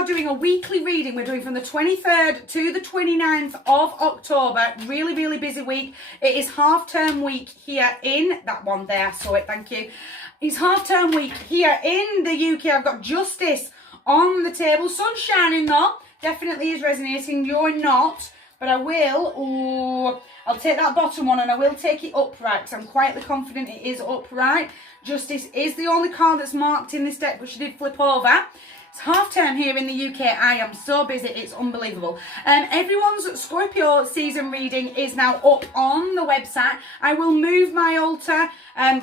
are doing a weekly reading. We're doing from the 23rd to the 29th of October. Really, really busy week. It is half-term week here in... That one there, I saw it, thank you. It's half-term week here in the UK. I've got Justice on the table. Sun's shining though. Definitely is resonating. You're not. But I will... Oh, I'll take that bottom one and I will take it upright because I'm quietly confident it is upright. Justice is the only card that's marked in this deck, but she did flip over. It's half term here in the UK. I am so busy, it's unbelievable. Everyone's Scorpio season reading is now up on the website. I will move my altar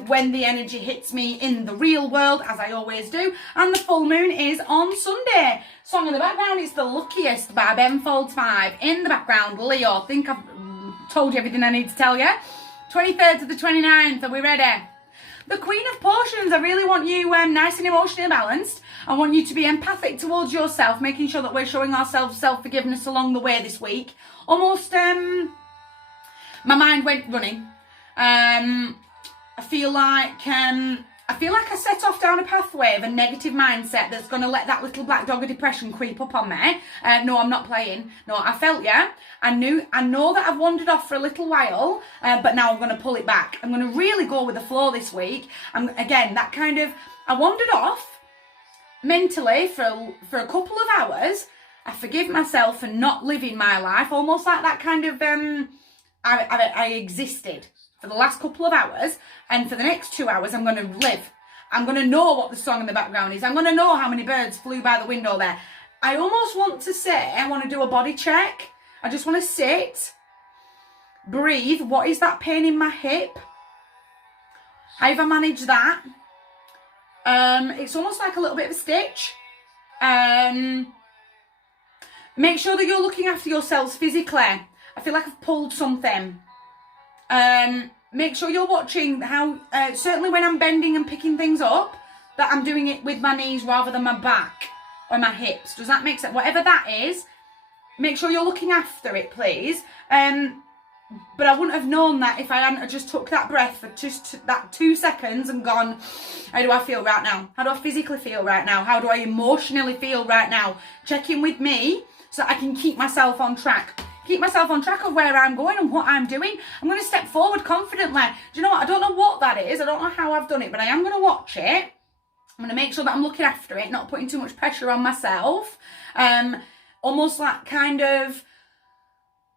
when the energy hits me in the real world, as I always do. And the full moon is on Sunday. Song in the background is The Luckiest by Ben Folds 5. In the background, Leo. I think I've told you everything I need to tell you. 23rd to the 29th, are we ready? The Queen of Potions, I really want you nice and emotionally balanced. I want you to be empathic towards yourself, making sure that we're showing ourselves self-forgiveness along the way this week. Almost, my mind went running. I feel like I set off down a pathway of a negative mindset that's going to let that little black dog of depression creep up on me. No, I'm not playing. No, I felt you. I know that I've wandered off for a little while, but now I'm going to pull it back. I'm going to really go with the flow this week. Again, that kind of, I wandered off mentally for a couple of hours. I forgive myself for not living my life, almost like that kind of, I existed for the last couple of hours, and for the next 2 hours I'm going to live. I'm going to know what the song in the background is. I'm going to know how many birds flew by the window there. I almost want to say, I want to do a body check. I just want to sit, breathe. What is that pain in my hip? How have I managed that? It's almost like a little bit of a stitch. Make sure that you're looking after yourselves physically. I feel like I've pulled something. Make sure you're watching how, certainly when I'm bending and picking things up, that I'm doing it with my knees rather than my back or my hips. Does that make sense? Whatever that is, make sure you're looking after it, please. But I wouldn't have known that if I hadn't just took that breath for just that 2 seconds and gone, how do I feel right now? How do I physically feel right now? How do I emotionally feel right now? Check in with me so that I can keep myself on track. Keep myself on track of where I'm going and what I'm doing. I'm going to step forward confidently. Do you know what? I don't know what that is. I don't know how I've done it, but I am going to watch it. I'm going to make sure that I'm looking after it, not putting too much pressure on myself. Almost like kind of,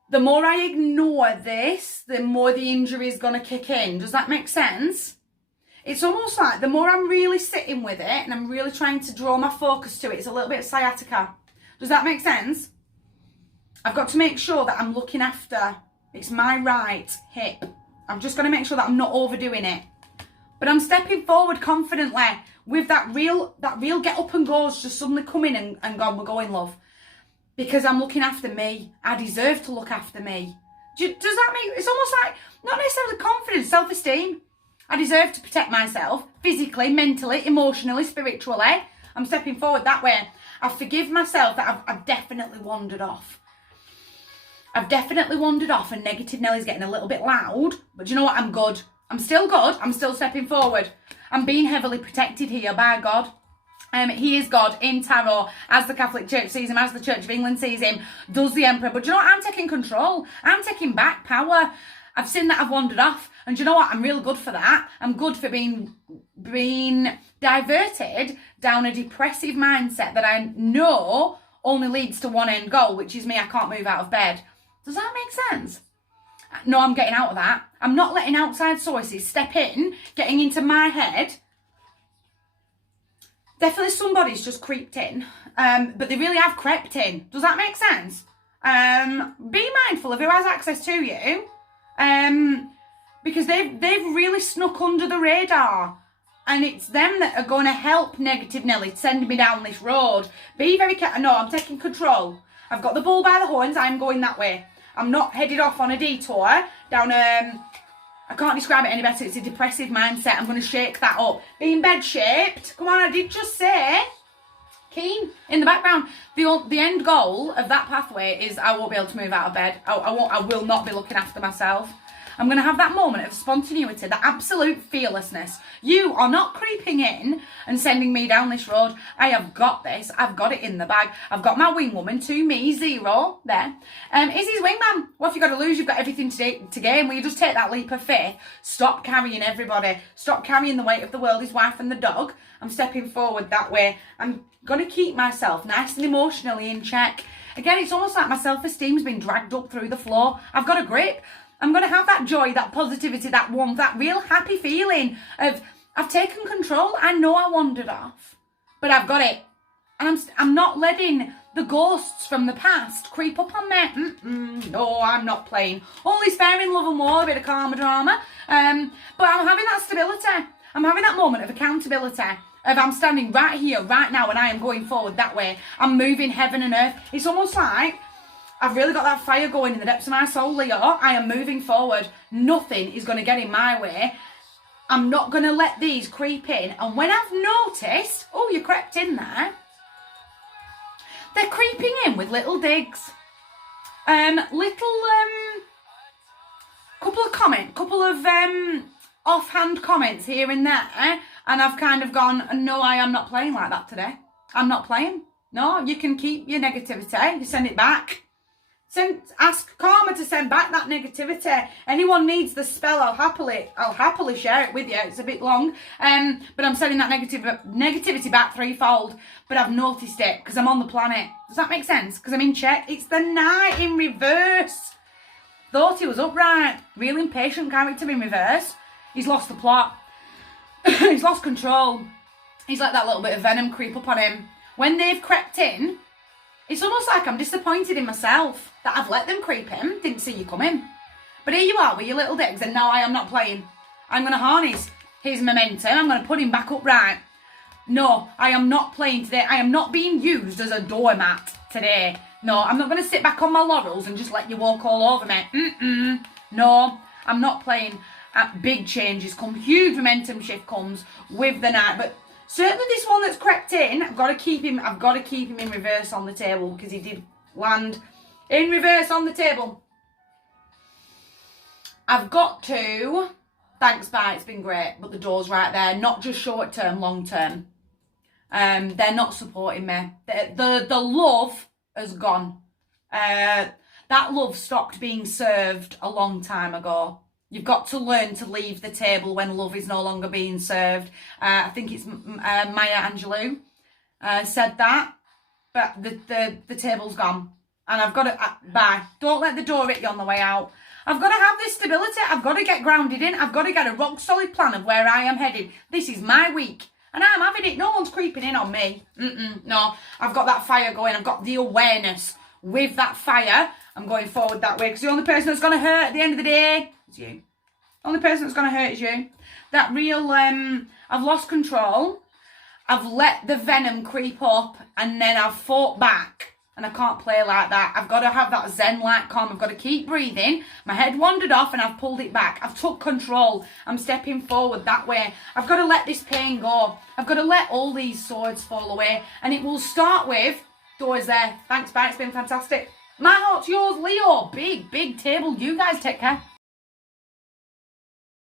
the more I ignore this, the more the injury is going to kick in. Does that make sense? It's almost like the more I'm really sitting with it and I'm really trying to draw my focus to it, it's a little bit of sciatica. Does that make sense? I've got to make sure that I'm looking after, it's my right hip. I'm just going to make sure that I'm not overdoing it. But I'm stepping forward confidently with that real get up and goes just suddenly coming and gone, we're going, love. Because I'm looking after me. I deserve to look after me. Does that make, it's almost like, not necessarily confidence, self-esteem. I deserve to protect myself physically, mentally, emotionally, spiritually. I'm stepping forward that way. I forgive myself that I've definitely wandered off. I've definitely wandered off and Negative Nelly's getting a little bit loud. But do you know what? I'm good. I'm still good. I'm still stepping forward. I'm being heavily protected here by God. He is God in tarot, as the Catholic Church sees him, as the Church of England sees him, does the Emperor. But do you know what? I'm taking control. I'm taking back power. I've seen that I've wandered off. And do you know what? I'm real good for that. I'm good for being diverted down a depressive mindset that I know only leads to one end goal, which is me. I can't move out of bed. Does that make sense? No, I'm getting out of that. I'm not letting outside sources step in, getting into my head. Definitely somebody's just creeped in, but they really have crept in. Does that make sense? Be mindful of who has access to you, because they've really snuck under the radar. And it's them that are going to help Negative Nelly send me down this road. Be very careful. No, I'm taking control. I've got the bull by the horns. I'm going that way. I'm not headed off on a detour down I can't describe it any better. It's a depressive mindset. I'm going to shake that up. Being bed shaped. Come on, I did just say. Keen in the background. The end goal of that pathway is I won't be able to move out of bed. I will not be looking after myself. I'm going to have that moment of spontaneity, that absolute fearlessness. You are not creeping in and sending me down this road. I have got this. I've got it in the bag. I've got my wing woman to me, 0 there. Izzy's wingman. What have you got to lose? You've got everything to gain. Will you just take that leap of faith? Stop carrying everybody. Stop carrying the weight of the world, his wife and the dog. I'm stepping forward that way. I'm going to keep myself nice and emotionally in check. Again, it's almost like my self-esteem's been dragged up through the floor. I've got a grip. I'm going to have that joy, that positivity, that warmth, that real happy feeling of I've taken control. I know I wandered off, but I've got it. And I'm not letting the ghosts from the past creep up on me. No, I'm not playing. All is fair in love and war, a bit of karma drama. But I'm having that stability. I'm having that moment of accountability. Of I'm standing right here, right now, and I am going forward that way. I'm moving heaven and earth. It's almost like I've really got that fire going in the depths of my soul, Leo. I am moving forward. Nothing is going to get in my way. I'm not going to let these creep in. And when I've noticed, oh, you crept in there. They're creeping in with little digs. Couple of offhand comments here and there. And I've kind of gone, no, I am not playing like that today. I'm not playing. No, you can keep your negativity. You send it back. Ask karma to send back that negativity. Anyone needs the spell, I'll happily share it with you. It's a bit long. But I'm sending that negativity back threefold. But I've noticed it because I'm on the planet. Does that make sense? Because I'm in check. It's the Knight in reverse. Thought he was upright. Real impatient character in reverse. He's lost the plot. He's lost control. He's let that little bit of venom creep up on him. When they've crept in, it's almost like I'm disappointed in myself that I've let them creep in. Didn't see you coming. But here you are with your little digs, and now I am not playing. I'm going to harness his momentum. I'm going to put him back upright. No, I am not playing today. I am not being used as a doormat today. No, I'm not going to sit back on my laurels and just let you walk all over me. No, I'm not playing. Big changes come, huge momentum shift comes with the Knight, but certainly this one that's crept in, I've got to keep him in reverse on the table because he did land in reverse on the table. I've got to, thanks, bye, it's been great, but the door's right there, not just short term, long term. They're not supporting me. The love has gone. That love stopped being served a long time ago. You've got to learn to leave the table when love is no longer being served. I think it's Maya Angelou said that. But the table's gone. And I've got to, bye. Don't let the door hit you on the way out. I've got to have this stability. I've got to get grounded in. I've got to get a rock solid plan of where I am headed. This is my week. And I'm having it. No one's creeping in on me. No, I've got that fire going. I've got the awareness. With that fire, I'm going forward that way. Because the only person that's going to hurt at the end of the day is you. The only person that's going to hurt is you. That real, I've lost control. I've let the venom creep up. And then I've fought back. And I can't play like that. I've got to have that zen-like calm. I've got to keep breathing. My head wandered off and I've pulled it back. I've took control. I'm stepping forward that way. I've got to let this pain go. I've got to let all these swords fall away. And it will start with, doors there. Thanks, bye. It's been fantastic. My heart's yours, Leo. Big, big table. You guys take care.